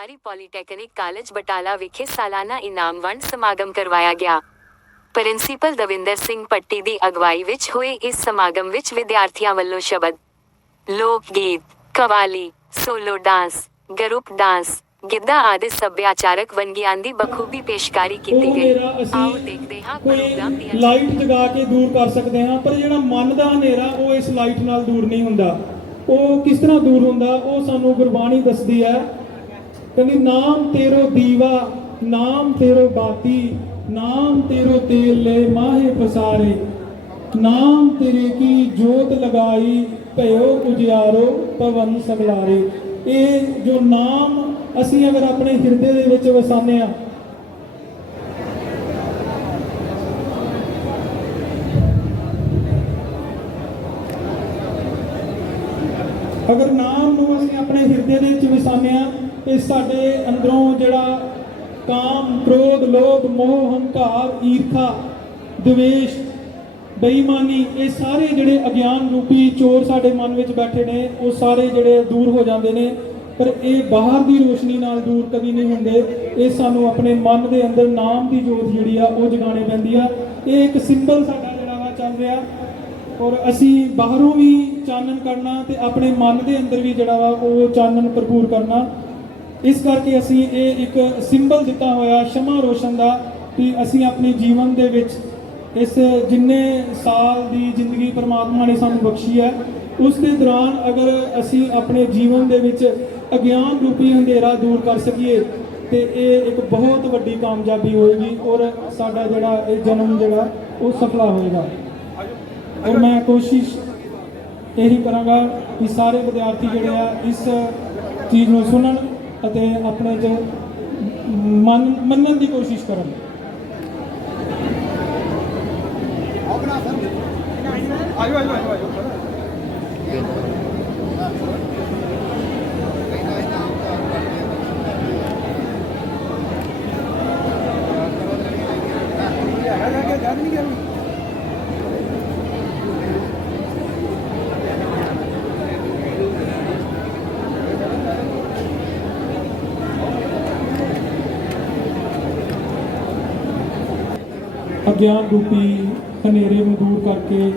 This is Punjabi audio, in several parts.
ਸਰਕਾਰੀ ਪੋਲੀਟੈਕਨਿਕ ਕਾਲਜ ਬਟਾਲਾ ਵਿਖੇ ਸਾਲਾਨਾ ਇਨਾਮ ਵੰਡ ਸਮਾਗਮ ਕਰਵਾਇਆ ਗਿਆ। ਪ੍ਰਿੰਸੀਪਲ ਦਵਿੰਦਰ ਸਿੰਘ ਪੱਟੀ ਦੀ ਅਗਵਾਈ ਵਿੱਚ ਹੋਏ ਇਸ ਸਮਾਗਮ ਵਿੱਚ ਵਿਦਿਆਰਥੀਆਂ ਵੱਲੋਂ ਸ਼ਬਦ ਲੋਕ ਗੀਤ qawwali solo dance group dance Giddha ਆਦਿ ਸੱਭਿਆਚਾਰਕ ਵੰਨਗੀਆਂ ਦੀ ਬਖੂਬੀ ਪੇਸ਼ਕਾਰੀ ਕੀਤੀ ਗਈ। ਆਓ ਦੇਖਦੇ ਹਾਂ ਪ੍ਰੋਗਰਾਮ ਕੋਈ ਲਾਈਟ ਜਗਾ ਕੇ ਦੂਰ ਕਰ ਸਕਦੇ ਹਾਂ ਪਰ ਜਿਹੜਾ ਮਨ ਦਾ ਹਨੇਰਾ ਉਹ ਇਸ ਲਾਈਟ ਨਾਲ ਦੂਰ ਨਹੀਂ ਹੁੰਦਾ। ਉਹ ਕਿਸ ਤਰ੍ਹਾਂ ਦੂਰ ਹੁੰਦਾ ਉਹ ਸਾਨੂੰ ਗੁਰਬਾਣੀ ਦੱਸਦੀ ਹੈ। ਕਹਿੰਦੀ, ਨਾਮ ਤੇਰੋ ਦੀਵਾ, ਨਾਮ ਤੇਰੋ ਬਾਤੀ, ਨਾਮ ਤੇਰੋ ਤੇਲ ਲੈ ਮਾਹੇ ਪਸਾਰੇ, ਨਾਮ ਤੇਰੇ ਕੀ ਜੋਤ ਲਗਾਈ, ਭਇਓ ਉਜਿਆਰੋ ਪਵਨ ਸਗਲਾਰੇ। ਇਹ ਜੋ ਨਾਮ ਅਸੀਂ ਅਗਰ ਆਪਣੇ ਹਿਰਦੇ ਦੇ ਵਿੱਚ ਵਸਾਉਂਦੇ ਹਾਂ, ਅਗਰ ਨਾਮ ਨੂੰ ਅਸੀਂ ਆਪਣੇ ਹਿਰਦੇ ਦੇ ਵਿੱਚ ਵਸਾਉਂਦੇ ਹਾਂ ਤੇ ਸਾਡੇ ਅੰਦਰੋਂ ਜਿਹੜਾ ਕਾਮ, ਕ੍ਰੋਧ, ਲੋਭ, ਮੋਹ, ਹੰਕਾਰ, ਈਰਖਾ, ਦਵੇਸ਼, ਬੇਈਮਾਨੀ, ਇਹ ਸਾਰੇ ਜਿਹੜੇ ਅਗਿਆਨ ਰੂਪੀ ਚੋਰ ਸਾਡੇ ਮਨ ਵਿੱਚ ਬੈਠੇ ਨੇ, ਉਹ ਸਾਰੇ ਜਿਹੜੇ ਦੂਰ ਹੋ ਜਾਂਦੇ ਨੇ। ਪਰ ਇਹ ਬਾਹਰ ਦੀ ਰੋਸ਼ਨੀ ਨਾਲ ਦੂਰ ਕਦੀ ਨਹੀਂ ਹੁੰਦੇ। ਇਹ ਸਾਨੂੰ ਆਪਣੇ ਮਨ ਦੇ ਅੰਦਰ ਨਾਮ ਦੀ ਜੋਤ ਜਿਹੜੀ ਆ, ਉਹ ਜਗਾਣੀ ਪੈਂਦੀ ਆ। ਇਹ ਇੱਕ ਸਿੰਬਲ ਸਾਡਾ ਜਿਹੜਾ ਵਾ ਚੱਲ ਰਿਹਾ। ਔਰ ਅਸੀਂ ਬਾਹਰੋਂ ਵੀ ਚਾਨਣ ਕਰਨਾ ਤੇ ਆਪਣੇ ਮਨ ਦੇ ਅੰਦਰ ਵੀ ਜਿਹੜਾ ਵਾ, ਉਹ ਚਾਨਣ ਭਰਪੂਰ ਕਰਨਾ। ਇਸ ਕਰਕੇ ਅਸੀਂ ਇਹ ਇੱਕ ਸਿੰਬਲ ਦਿੱਤਾ ਹੋਇਆ ਸ਼ਮਾ ਰੋਸ਼ਨ ਦਾ ਕਿ ਅਸੀਂ ਆਪਣੇ ਜੀਵਨ ਦੇ ਵਿੱਚ ਇਸ ਜਿੰਨੇ ਸਾਲ ਦੀ ਜ਼ਿੰਦਗੀ ਪਰਮਾਤਮਾ ਨੇ ਸਾਨੂੰ ਬਖਸ਼ੀ ਹੈ, ਉਸ ਦੇ ਦੌਰਾਨ ਅਗਰ ਅਸੀਂ ਆਪਣੇ ਜੀਵਨ ਦੇ ਵਿੱਚ ਅਗਿਆਨ ਰੂਪੀ ਹਨੇਰਾ ਦੂਰ ਕਰ ਸਕੀਏ, ਤੇ ਇਹ ਇੱਕ ਬਹੁਤ ਵੱਡੀ ਕਾਮਯਾਬੀ ਹੋਏਗੀ ਔਰ ਸਾਡਾ ਜਿਹੜਾ ਇਹ ਜਨਮ ਜਿਹੜਾ, ਉਹ ਸਫਲਾ ਹੋਏਗਾ। ਔਰ ਮੈਂ ਕੋਸ਼ਿਸ਼ ਇਹੀ ਕਰਾਂਗਾ ਕਿ ਸਾਰੇ ਵਿਦਿਆਰਥੀ ਜਿਹੜੇ ਆ ਇਸ ਚੀਜ਼ ਨੂੰ ਸੁਣਨ ਅਤੇ ਆਪਣੇ ਚ ਮੰਨ ਮੰਨਣ ਦੀ ਕੋਸ਼ਿਸ਼ ਕਰਨ। ਆਇਓ ਆਇਓ ਆਇਓ ਆਇਓ। ਅਗਿਆਨ ਰੂਪੀ ਹਨੇਰੇ ਨੂੰ ਦੂਰ ਕਰਕੇ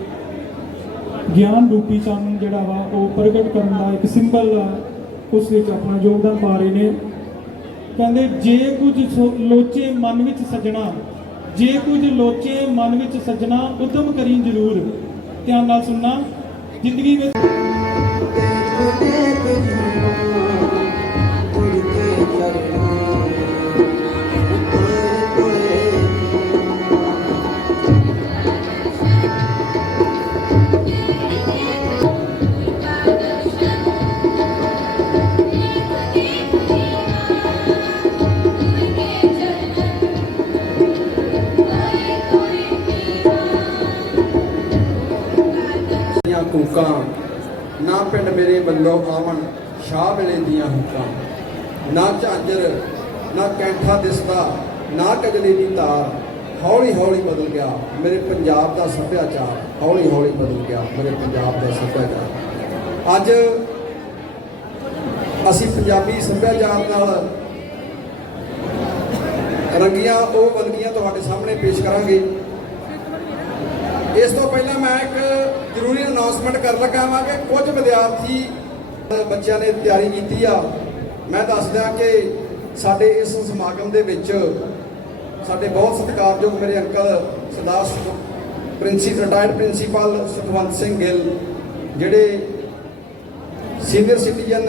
ਗਿਆਨ ਰੂਪੀ ਚਾਨਣ ਜਿਹੜਾ ਵਾ ਉਹ ਪ੍ਰਗਟ ਕਰਨ ਦਾ ਇੱਕ ਸਿੰਬਲ ਆ, ਉਸ ਵਿੱਚ ਆਪਣਾ ਯੋਗਦਾਨ ਪਾ ਰਹੇ ਨੇ। ਕਹਿੰਦੇ, ਜੇ ਕੁਝ ਸੋ- ਲੋਚੇ ਮਨ ਵਿੱਚ ਸੱਜਣਾ, ਜੇ ਕੁਝ ਲੋਚੇ ਮਨ ਵਿੱਚ ਸੱਜਣਾ, ਉਦਮ ਕਰੀ ਜ਼ਰੂਰ। ਧਿਆਨ ਨਾਲ ਸੁਣਨਾ। ਜ਼ਿੰਦਗੀ ਵਿੱਚ ਮੇਰੇ ਵੱਲੋਂ ਸ਼ਾਹ ਵੇਲੇ ਦੀਆਂ ਹੁਕਾਂ। ਨਾ ਝਾਂਜਰ, ਨਾ ਕੈਂਠਾ ਦਿਸਦਾ, ਨਾ ਕਜਲੇ ਦੀ ਤਾਰ ਹੌਲੀ ਹੌਲੀ ਬਦਲ ਗਿਆ ਮੇਰੇ ਪੰਜਾਬ ਦਾ ਸੱਭਿਆਚਾਰ। ਹੌਲੀ ਹੌਲੀ ਬਦਲ ਗਿਆ ਮੇਰੇ ਪੰਜਾਬ ਦਾ ਸੱਭਿਆਚਾਰ। ਅੱਜ ਅਸੀਂ ਪੰਜਾਬੀ ਸੱਭਿਆਚਾਰ ਨਾਲ ਰੰਗੀਆਂ, ਉਹ ਵੰਨਗੀਆਂ ਤੁਹਾਡੇ ਸਾਹਮਣੇ ਪੇਸ਼ ਕਰਾਂਗੇ। ਇਸ ਤੋਂ ਪਹਿਲਾਂ ਮੈਂ ਇੱਕ ਜ਼ਰੂਰੀ ਅਨਾਉਂਸਮੈਂਟ ਕਰ ਲੱਗਾ ਵਾਂ ਕਿ ਕੁਝ ਵਿਦਿਆਰਥੀ ਬੱਚਿਆਂ ਨੇ ਤਿਆਰੀ ਕੀਤੀ ਆ। ਮੈਂ ਦੱਸ ਦਿਆਂ ਕਿ ਸਾਡੇ ਇਸ ਸਮਾਗਮ ਦੇ ਵਿੱਚ ਸਾਡੇ ਬਹੁਤ ਸਤਿਕਾਰਯੋਗ ਮੇਰੇ uncle Sardar principal retired principal Sukhwant Singh Gill, ਜਿਹੜੇ senior citizen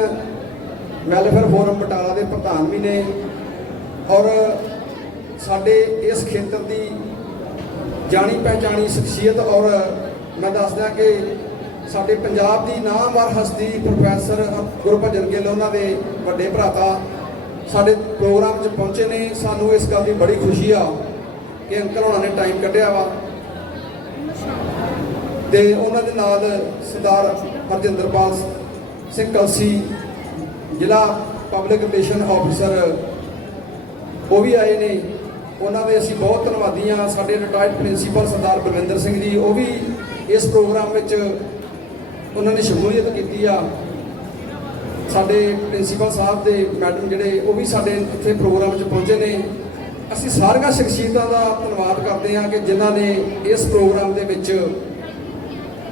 welfare forum Batala ਦੇ ਪ੍ਰਧਾਨ ਵੀ ਨੇ ਔਰ ਸਾਡੇ ਇਸ ਖੇਤਰ ਦੀ ਜਾਣੀ ਪਹਿਚਾਣੀ ਸ਼ਖਸੀਅਤ ਔਰ ਮੈਂ ਦੱਸਦਾ ਕਿ ਸਾਡੇ ਪੰਜਾਬ ਦੀ ਨਾਮਵਰ ਹਸਤੀ ਪ੍ਰੋਫੈਸਰ ਗੁਰਭਜਨ ਗਿੱਲ, ਉਹਨਾਂ ਦੇ ਵੱਡੇ ਭਰਾਤਾ ਸਾਡੇ ਪ੍ਰੋਗਰਾਮ 'ਚ ਪਹੁੰਚੇ ਨੇ। ਸਾਨੂੰ ਇਸ ਗੱਲ ਦੀ ਬੜੀ ਖੁਸ਼ੀ ਆ ਕਿ ਅੰਕਲ ਉਹਨਾਂ ਨੇ ਟਾਈਮ ਕੱਢਿਆ ਵਾ। ਤੇ ਉਹਨਾਂ ਦੇ ਨਾਲ ਸਰਦਾਰ ਹਰਜਿੰਦਰਪਾਲ ਸਿੰਘ ਕਲਸੀ, ਜ਼ਿਲ੍ਹਾ ਪਬਲਿਕ ਰਿਲੇਸ਼ਨ ਆਫੀਸਰ ਉਹ ਵੀ ਆਏ ਨੇ। ਉਹਨਾਂ ਦੇ ਅਸੀਂ ਬਹੁਤ ਧੰਨਵਾਦੀ ਹਾਂ। ਸਾਡੇ ਰਿਟਾਇਰਡ ਪ੍ਰਿੰਸੀਪਲ ਸਰਦਾਰ ਬਲਵਿੰਦਰ ਸਿੰਘ ਜੀ, ਉਹ ਵੀ ਇਸ ਪ੍ਰੋਗਰਾਮ ਵਿੱਚ ਉਹਨਾਂ ਨੇ ਸ਼ਮੂਲੀਅਤ ਕੀਤੀ ਆ। ਸਾਡੇ ਪ੍ਰਿੰਸੀਪਲ ਸਾਹਿਬ ਦੇ ਮੈਡਮ ਜਿਹੜੇ, ਉਹ ਵੀ ਸਾਡੇ ਇੱਥੇ ਪ੍ਰੋਗਰਾਮ 'ਚ ਪਹੁੰਚੇ ਨੇ। ਅਸੀਂ ਸਾਰੀਆਂ ਸ਼ਖਸੀਅਤਾਂ ਦਾ ਧੰਨਵਾਦ ਕਰਦੇ ਹਾਂ ਕਿ ਜਿਨ੍ਹਾਂ ਨੇ ਇਸ ਪ੍ਰੋਗਰਾਮ ਦੇ ਵਿੱਚ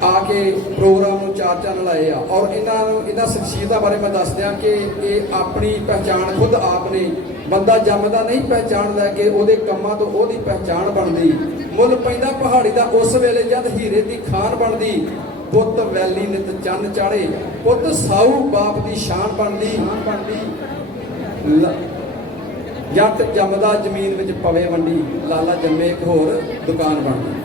ਆ ਕੇ ਪ੍ਰੋਗਰਾਮ ਨੂੰ ਚਾਰ ਚੰਨ ਲਾਏ ਆ। ਔਰ ਇਹਨਾਂ ਨੂੰ, ਇਹਨਾਂ ਸ਼ਖਸੀਅਤਾਂ ਬਾਰੇ ਮੈਂ ਦੱਸ ਦਿਆਂ ਕਿ ਇਹ ਆਪਣੀ ਪਹਿਚਾਣ ਖੁਦ ਆਪ ਨੇ। ਬੰਦਾ ਜੰਮਦਾ ਨਹੀਂ ਪਹਿਚਾਣ ਲੈ ਕੇ ਉਹਦੇ ਕੰਮਾਂ ਤੋਂ ਉਹਦੀ ਪਹਿਚਾਣ ਬਣਦੀ। ਮੁੱਲ ਪੈਂਦਾ ਪਹਾੜੀ ਦਾ, ਉਸ ਵੇਲੇ ਜਦ ਹੀਰੇ ਦੀ ਖਾਨ ਬਣਦੀ ਪੁੱਤ ਵੈਲੀ ਨਿਤ ਚੰਨ ਚਾੜੇ ਪੁੱਤ ਸਾਊ ਬਾਪ ਦੀ ਸ਼ਾਨ ਬਣਦੀ। ਬਣਦੀ ਜੱਟ ਜੰਮਦਾ ਜ਼ਮੀਨ ਵਿੱਚ ਪਵੇ ਵੰਡੀ, ਲਾਲਾ ਜੰਮੇ ਇੱਕ ਹੋਰ ਦੁਕਾਨ ਬਣਦੀ।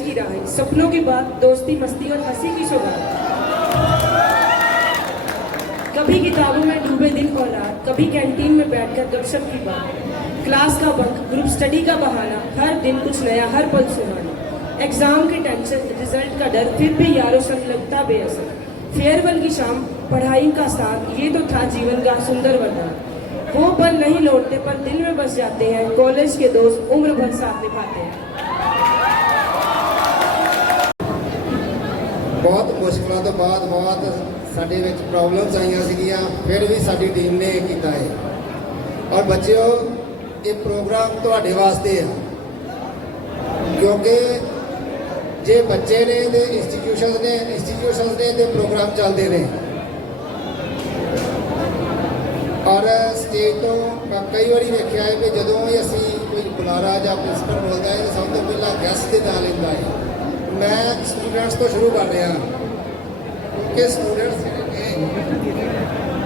की राह सपनों की बात दोस्ती, मस्ती और हँसी की सौगात कभी किताबों में डूबे दिन रात, कभी कैंटीन में बैठकर गपशप की बात। क्लास का वक्त, ग्रुप स्टडी का बहाना, हर दिन कुछ नया, हर पल सुहाना। एग्ज़ाम की टेंशन, रिज़ल्ट का डर, फिर भी यारों संग लगता बेअसर। फेयरवेल की शाम, पढ़ाई का साथ, ये तो था जीवन का सुंदर वरदान। वो पल नहीं लौटते, पर दिल में बस जाते हैं, कॉलेज के दोस्त उम्र भर साथ निभाते हैं। ਬਹੁਤ ਮੁਸ਼ਕਲਾਂ ਤੋਂ ਬਾਅਦ ਬਹੁਤ ਸਾਡੇ ਵਿੱਚ ਪ੍ਰੋਬਲਮਸ ਆਈਆਂ ਸੀਗੀਆਂ, ਫਿਰ ਵੀ ਸਾਡੀ ਟੀਮ ਨੇ ਇਹ ਕੀਤਾ ਹੈ ਔਰ ਬੱਚਿਓ, ਇਹ ਪ੍ਰੋਗਰਾਮ ਤੁਹਾਡੇ ਵਾਸਤੇ ਆ। ਕਿਉਂਕਿ ਜੇ ਬੱਚੇ ਨੇ ਤੇ ਇੰਸਟੀਟਿਊਸ਼ਨਸ ਨੇ ਇੰਸਟੀਟਿਊਸ਼ਨਸ ਨੇ ਤੇ ਪ੍ਰੋਗਰਾਮ ਚੱਲਦੇ ਨੇ। ਔਰ ਸਟੇਜ ਤੋਂ ਕਈ ਵਾਰੀ ਵੇਖਿਆ ਹੈ ਕਿ ਜਦੋਂ ਵੀ ਅਸੀਂ ਕੋਈ ਬੁਲਾਰਾ ਜਾਂ ਪ੍ਰਿੰਸੀਪਲ ਬੋਲਦਾ ਹੈ, ਤਾਂ ਸਭ ਤੋਂ ਪਹਿਲਾਂ ਗੈਸਟ ਦੇ ਨਾਲ ਲੈਂਦਾ ਹੈ। ਮੈਂ ਸਟੂਡੈਂਟਸ ਤੋਂ ਸ਼ੁਰੂ ਕਰ ਰਿਹਾ। ਕਿ ਸਟੂਡੈਂਟਸ ਨੇ,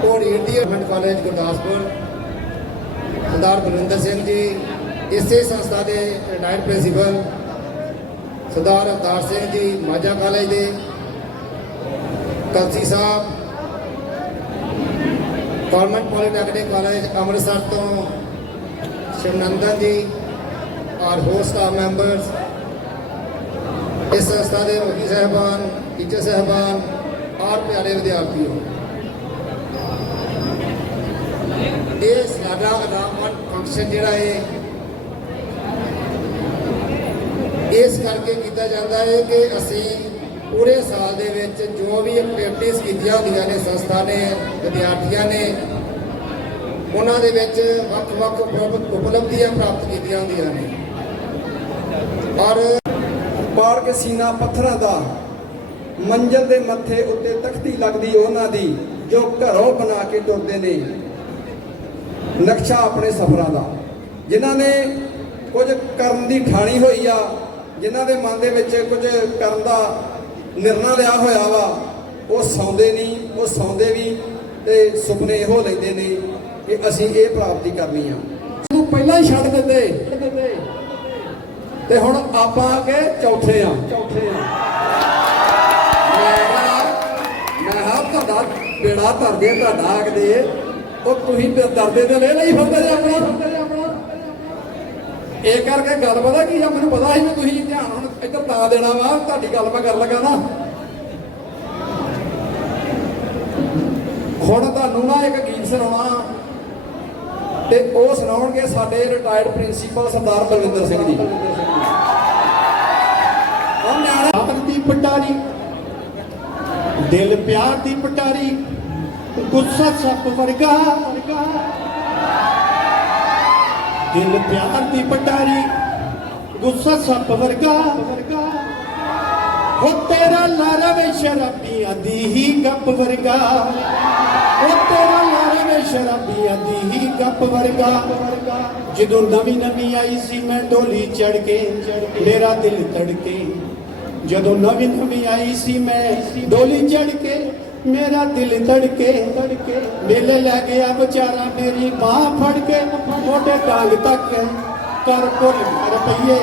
ਉਹ ਰੀਡ ਦੀ ਕਾਲਜ ਗੁਰਦਾਸਪੁਰ, ਸਰਦਾਰ ਬਲਵਿੰਦਰ ਸਿੰਘ ਜੀ, ਇਸੇ ਸੰਸਥਾ ਦੇ retired principal Sardar Avtar Singh ji, Majha college ਦੇ, Kalsi Sahib government polytechnic college Amritsar ਤੋਂ ਸ਼ਿਵਨੰਦਨ ਜੀ ਔਰ ਹੋਰ ਸਟਾਫ ਮੈਂਬਰਸ ਇਸ ਸੰਸਥਾ ਦੇ ਮੁਖੀ ਸਹਿਬਾਨ, ਟੀਚਰ ਸਹਿਬਾਨ ਔਰ ਪਿਆਰੇ ਵਿਦਿਆਰਥੀਓ। ਇਹ ਸਾਡਾ ਰਾਮਨ ਫੰਕਸ਼ਨ ਜਿਹੜਾ ਹੈ ਇਸ ਕਰਕੇ ਕੀਤਾ ਜਾਂਦਾ ਹੈ ਕਿ ਅਸੀਂ ਪੂਰੇ ਸਾਲ ਦੇ ਵਿੱਚ ਜੋ ਵੀ ਐਕਟੀਵਿਟੀਜ਼ ਕੀਤੀਆਂ ਹੁੰਦੀਆਂ ਨੇ ਸੰਸਥਾ ਨੇ, ਵਿਦਿਆਰਥੀਆਂ ਨੇ, ਉਹਨਾਂ ਦੇ ਵਿੱਚ ਵੱਖ-ਵੱਖ ਉਪ- ਉਪਲਬਧੀਆਂ ਪ੍ਰਾਪਤ ਕੀਤੀਆਂ ਹੁੰਦੀਆਂ ਨੇ। ਔਰ ਪਾੜ ਕੇ ਸੀਨਾ ਪੱਥਰਾਂ ਦਾ ਮੰਜ਼ਲ ਦੇ ਮੱਥੇ ਉੱਤੇ ਤਖਤੀ ਲੱਗਦੀ ਉਹਨਾਂ ਦੀ ਜੋ ਘਰੋਂ ਬਣਾ ਕੇ ਤੁਰਦੇ ਨੇ। ਨਕਸ਼ਾ ਆਪਣੇ ਸਫ਼ਰਾਂ ਦਾ। ਜਿਨ੍ਹਾਂ ਨੇ ਕੁਝ ਕਰਨ ਦੀ ਠਾਣੀ ਹੋਈ ਆ ਜਿਨ੍ਹਾਂ ਦੇ ਮਨ ਦੇ ਵਿੱਚ ਕੁਝ ਕਰਨ ਦਾ ਨਿਰਣਾ ਲਿਆ ਹੋਇਆ ਵਾ ਉਹ ਸੌਂਦੇ ਨਹੀਂ ਉਹ ਸੌਂਦੇ ਵੀ ਤੇ ਸੁਪਨੇ ਇਹੋ ਲੈਂਦੇ ਨੇ ਕਿ ਅਸੀਂ ਇਹ ਪ੍ਰਾਪਤੀ ਕਰਨੀ ਆ। ਨੂੰ ਪਹਿਲਾਂ ਹੀ ਛੱਡ ਦਿੰਦੇ। ਤੇ ਹੁਣ ਆਪਾਂ ਆ ਕੇ ਚੌਥੇ ਆ। ਚੌਥੇ ਆ। ਮੈਂ ਹਾਂ ਤੁਹਾਡਾ ਬੇੜਾ ਧਰਦੇ ਤੁਹਾਡਾ ਆਖਦੇ ਉਹ ਤੁਸੀਂ ਤੇ ਦਰਦੇ ਤੇ ਲੈ ਲਈ ਫਿਰਦੇ ਜੇ ਆਪਣਾ। ਇਹ ਕਰਕੇ ਗੱਲ ਪਤਾ ਕੀ ਆ ਮੈਨੂੰ ਪਤਾ ਸੀ ਵੀ ਤੁਸੀਂ ਧਿਆਨ ਹੁਣ ਇੱਧਰ ਤਾਂ ਦੇਣਾ ਵਾ ਤੁਹਾਡੀ ਗੱਲ ਮੈਂ ਕਰ ਲੱਗਾ ਨਾ। ਹੁਣ ਤੁਹਾਨੂੰ ਨਾ ਇੱਕ ਗੀਤ ਸੁਣਾਉਣਾ। ਤੇ ਉਹ ਸੁਣਾਉਣਗੇ ਸਾਡੇ ਰਿਟਾਇਰਡ ਪ੍ਰਿੰਸੀਪਲ ਸਰਦਾਰ ਬਲਵਿੰਦਰ ਸਿੰਘ ਜੀ ਉਹ ਨਿਆਣੇ ਆਪ ਦੀ ਪਟਾਰੀ ਦਿਲ ਪਿਆਰ ਦੀ ਪਟਾਰੀ ਗੁੱਸਾ ਸੱਪ ਵਰਗਾ ਦਿਲ ਪਿਆਰ ਦੀ ਪਟਾਰੀ ਗੁੱਸਾ ਸੱਪ ਵਰਗਾ ਹੋ ਤੇਰਾ ਲਾਰਾ ਵੇ ਸ਼ਰਾਬੀਆਂ ਦੀ ਹੀ ਗੱਪ ਵਰਗਾ ਹੋ ਤੇਰਾ ਲਾਰਾ ਵੇ ਸ਼ਰਾਬੀਆਂ ਦੀ ਹੀ ਗੱਪ ਵਰਗਾ ਜਦੋਂ ਨਵੀਂ ਨਵੀਂ ਆਈ ਸੀ ਮੈਂ ਡੋਲੀ ਚੜ ਕੇ ਮੇਰਾ ਦਿਲ ਧੜਕੇ ਜਦੋਂ ਨਵੀਂ ਨਵੀਂ ਆਈ ਸੀ ਮੈਂ ਡੋਲੀ ਚੜ ਕੇ ਮੇਰਾ ਦਿਲ ਧੜਕੇ ਧੜਕੇ ਮੇਲੇ ਲੈ ਗਿਆ ਵਿਚਾਰਾ ਮੇਰੀ ਬਾਹ ਫੜ ਕੇ ਮੋਢੇ ਟਾਂਗ ਤੱਕ ਕਰ ਕੋਲ ਰੁਪਈਏ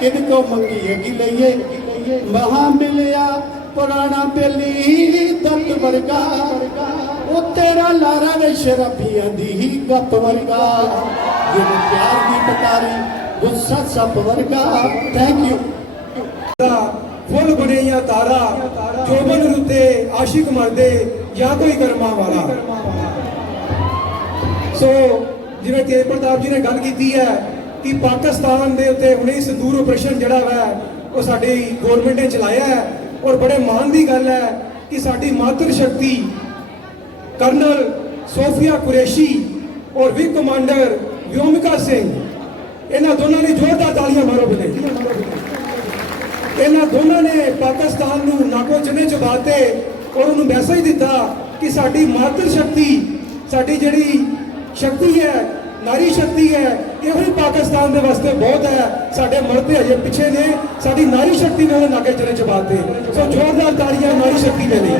ਕਿਦ ਕੋ ਮੰਗੀ ਹੈਗੀ ਲਈਏ ਮਹਾ ਮਿਲਿਆ ਪੁਰਾਣਾ ਬੇਲੀ ਦੰਦ ਵਰਗਾ ਉਹ ਤੇਰਾ ਲਾਰਾ ਵੇ ਸ਼ਰਾਬੀਆਂ ਦੀ ਹੀ ਗੱਪ ਵਰਗਾ ਜਿਵੇਂ ਪਿਆਰ ਦੀ ਪਟਾਰੀ ਗੁੱਸਾ ਸੱਪ ਵਰਗਾ ਥੈਂਕ ਯੂ ਦਾ ਫੁੱਲ ਬਣਿਆ ਤਾਰਾ, ਜੋਬਨ ਰੁੱਤੇ ਆਸ਼ਿਕ ਮਰਦੇ ਜਾਂ ਕੋਈ ਕਰਮਾਂ ਵਾਲਾ। ਸੋ ਜਿਵੇਂ ਤੇਜ ਪ੍ਰਤਾਪ ਜੀ ਨੇ ਗੱਲ ਕੀਤੀ ਹੈ ਕਿ ਪਾਕਿਸਤਾਨ ਦੇ ਉੱਤੇ ਹੁਣੇ ਸੰਦੂਰ ਆਪਰੇਸ਼ਨ ਜਿਹੜਾ ਵਾ, ਉਹ ਸਾਡੀ ਗਵਰਨਮੈਂਟ ਨੇ ਚਲਾਇਆ ਹੈ। ਔਰ ਬੜੇ ਮਾਣ ਦੀ ਗੱਲ ਹੈ ਕਿ ਸਾਡੀ ਮਾਤਰ ਸ਼ਕਤੀ ਕਰਨਲ ਸੋਫੀਆ ਕੁਰੇਸ਼ੀ ਔਰ ਵਿੰਗ ਕਮਾਂਡਰ ਵਿਓਮਿਕਾ ਸਿੰਘ, ਇਹਨਾਂ ਦੋਨਾਂ ਨੇ ਜ਼ੋਰਦਾਰ ਤਾਲੀਆਂ ਮਾਰੋ ਬਲੇ ਇਹਨਾਂ ਦੋਨਾਂ ਨੇ ਪਾਕਿਸਤਾਨ ਨੂੰ ਨਾਕੋ ਚਨੇ ਚਬਾਤੇ ਔਰ ਉਹਨੂੰ ਮੈਸੇਜ ਦਿੱਤਾ ਕਿ ਸਾਡੀ ਮਾਤਰ ਸ਼ਕਤੀ, ਸਾਡੀ ਜਿਹੜੀ ਸ਼ਕਤੀ ਹੈ, ਨਾਰੀ ਸ਼ਕਤੀ ਹੈ, ਇਹੋ ਹੀ ਪਾਕਿਸਤਾਨ ਦੇ ਵਾਸਤੇ ਬਹੁਤ ਹੈ। ਸਾਡੇ ਮਰਦੇ ਹਜੇ ਪਿੱਛੇ ਨੇ, ਸਾਡੀ ਨਾਰੀ ਸ਼ਕਤੀ ਨੇ ਉਹਦੇ ਨਾਕੇ ਚਨੇ ਚਬਾਤੇ। ਸੋ ਜ਼ੋਰਦਾਰ ਤਾਲੀਆਂ ਨਾਰੀ ਸ਼ਕਤੀ ਦੇ ਲਈ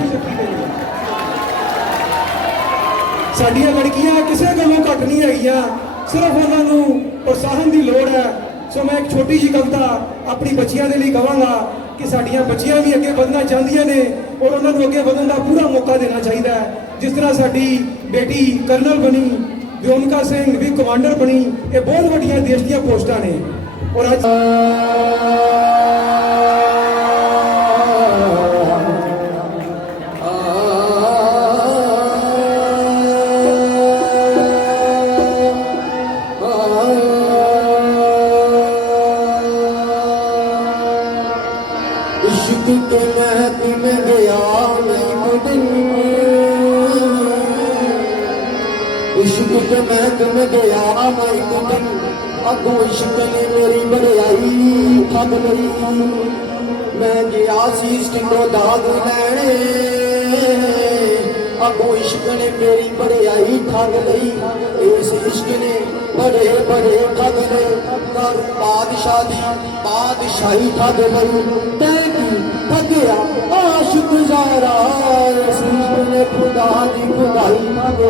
ਸਾਡੀਆਂ ਲੜਕੀਆਂ ਕਿਸੇ ਗੱਲੋਂ ਘੱਟ ਨਹੀਂ ਹੈਗੀਆਂ, ਸਿਰਫ ਉਹਨਾਂ ਨੂੰ ਪ੍ਰੋਤਸਾਹਨ ਦੀ ਲੋੜ ਹੈ। ਸੋ ਮੈਂ ਇੱਕ ਛੋਟੀ ਜਿਹੀ ਕਵਿਤਾ ਆਪਣੀ ਬੱਚੀਆਂ ਦੇ ਲਈ ਕਵਾਂਗਾ ਕਿ ਸਾਡੀਆਂ ਬੱਚੀਆਂ ਵੀ ਅੱਗੇ ਵਧਣਾ ਚਾਹੁੰਦੀਆਂ ਨੇ ਔਰ ਉਹਨਾਂ ਨੂੰ ਅੱਗੇ ਵਧਣ ਦਾ ਪੂਰਾ ਮੌਕਾ ਦੇਣਾ ਚਾਹੀਦਾ ਹੈ। ਜਿਸ ਤਰ੍ਹਾਂ ਸਾਡੀ ਬੇਟੀ ਕਰਨਲ ਬਣੀ ਵਿਓਮਿਕਾ ਸਿੰਘ ਵੀ ਕਮਾਂਡਰ ਬਣੀ, ਇਹ ਬਹੁਤ ਵੱਡੀਆਂ ਦੇਸ਼ ਦੀਆਂ ਪੋਸਟਾਂ ਨੇ। ਔਰ ਅੱਜ इश्क के महक में गया इश्क के महक में गया मैं दिन अगो इश्क ने मेरी बड़ाई ठग लई मैं गया सी स्टिंगो दाग लैने अगो इश्क ने मेरी बड़ाई ठग लई इस इश्क ने बड़े बड़े ठग ले कर बादशाह दी बादशाही ठग लई ਦੀ ਖੁਦਾਈ ਠਗ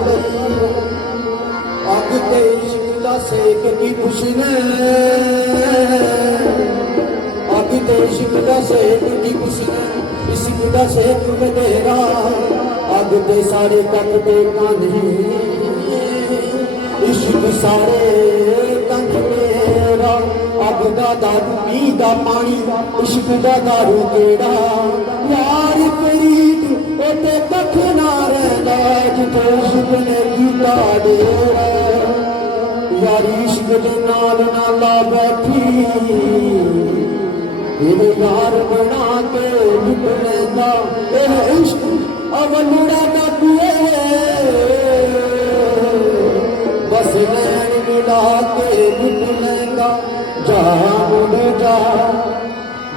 ਅੱਗ ਤੇ ਇਸ਼ਕ ਦਾ ਸੇਕ ਕੀ ਪੁੱਛਣਾ ਅੱਗ ਤੇ ਇਸ਼ਕ ਦਾ ਸੇਕ ਕੀ ਪੁੱਛਣਾ ਇਸ਼ਕ ਦਾ ਸੇਕ ਵਧੇਰਾ। ਅੱਗ ਤੇ ਸਾਰੇ ਕੰਨ ਤੇ ਕਾਂਧੀ ਇਸ਼ਕ ਸਾਰੇ ਕੰਨ ਮੇਰਾ ਅੱਗ ਦਾ ਦਾਰੂ, ਪੀ ਦਾ ਪਾਣੀ ਇਸ਼ਕ ਦਾ ਦਾਰੂ ਕਿਹੜਾ? ਯਾਰ ਨਾਲ ਨਾ ਲਾ ਬੈਠੀ। ਇਹ ਯਾਰ ਬਣਾ ਕੇ ਲੁੱਟ ਲੈਂਦਾ। ਇਹ ਇਸ਼ਕ ਅਵਲੂੜਾ ਦਾ ਪੀਏ। ਬਸ ਲੈਣ ਮਿਲਾ ਕੇ ਲੁੱਟ ਲੈਂਦਾ। ਜਾ ਮੁੜ ਜਾ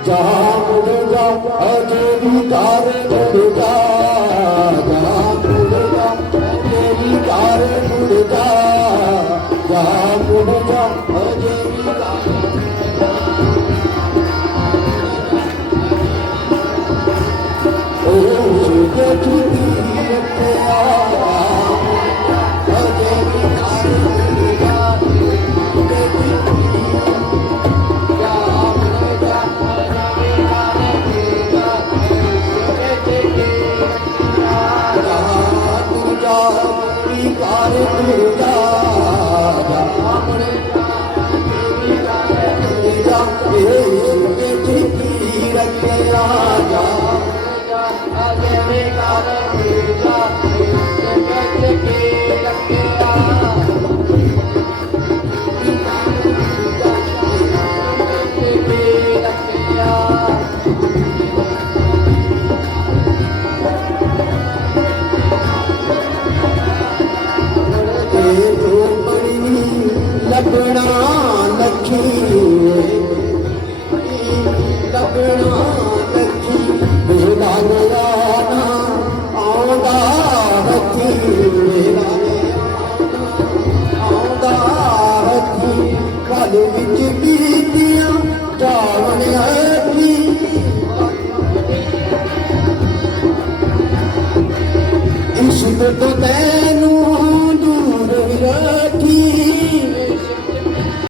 ਜਾ ਮੁੜ ਜਾ। ਅਜੇ ਵੀ ਕਾਰ ਮੁੜ ਜਾ ਜਾ। ਉਹ